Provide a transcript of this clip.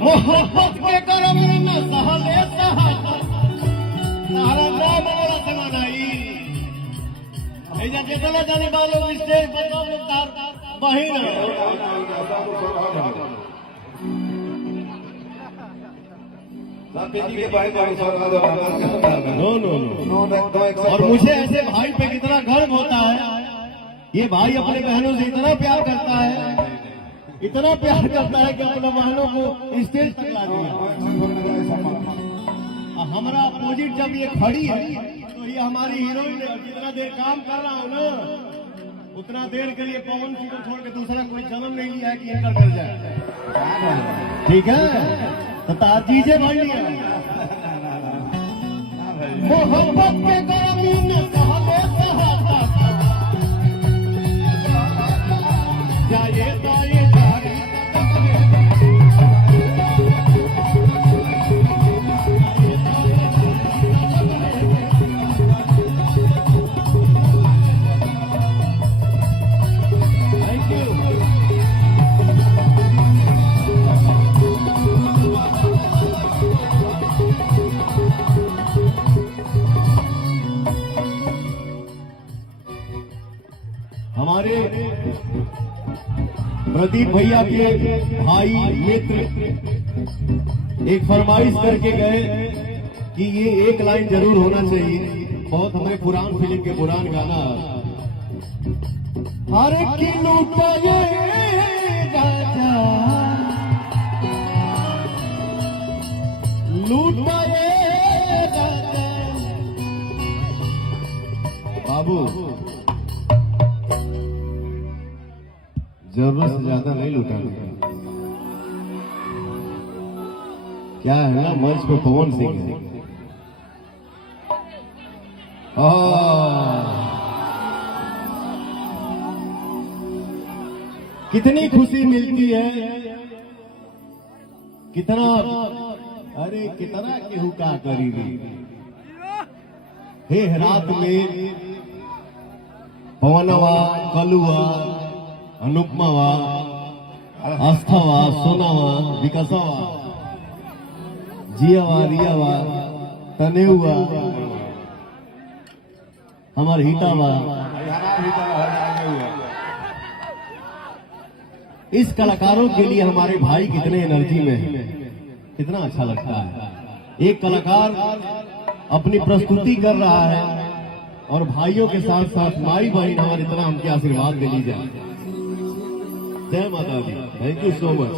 मोहब्बत के करम न सहले सहाता तारा नाम वाला समानाई एजा जेतला जाने वालों स्टेज पर सब लोग तार बहिन नो और मुझे ऐसे भाई पे कितना गर्व होता है। ये भाई अपने बहनों से इतना प्यार करता है, इतना प्यार करता है कि अपने बहनों को स्टेज तक ला दिया। हमारा अपोजिट जब ये खड़ी है तो ये हमारी हीरोइन है। जितना देर काम कर रहा हूँ ना उतना देर के लिए पवन सिंह को छोड़ के दूसरा कोई जन्म नहीं लिया है कि इंटर कर जाए। ठीक है तो ताजीजे भाई मोहब्बत के गरमी न सहले सहाता जाए जाए जाए हमारे प्रदीप भैया के भाई मित्र एक फरमाइश करके गए कि ये एक लाइन जरूर होना चाहिए। बहुत हमें पुरान फिल्म के पुरान गाना हर की लूटाए राजा लूटाए राजा बाबू जरूरत से ज्यादा नहीं लुटाना। क्या है ना मंच पे पवन सिंह है। कितनी खुशी मिलती है, कितना अरे कितना केहू का करीबी हे रात में पवनवा कलुआ अनुपमावा आस्थावा सोनावा विकासावा जियावा रियावा तनेवा हमारे हितावा इस कलाकारों के लिए हमारे भाई कितने एनर्जी में है, कितना अच्छा लगता है। एक कलाकार अपनी प्रस्तुति कर रहा है और भाइयों के साथ साथ माई बहन हमारे इतना हमके आशीर्वाद दे ली जाए। जय माता दी। Thank you so much.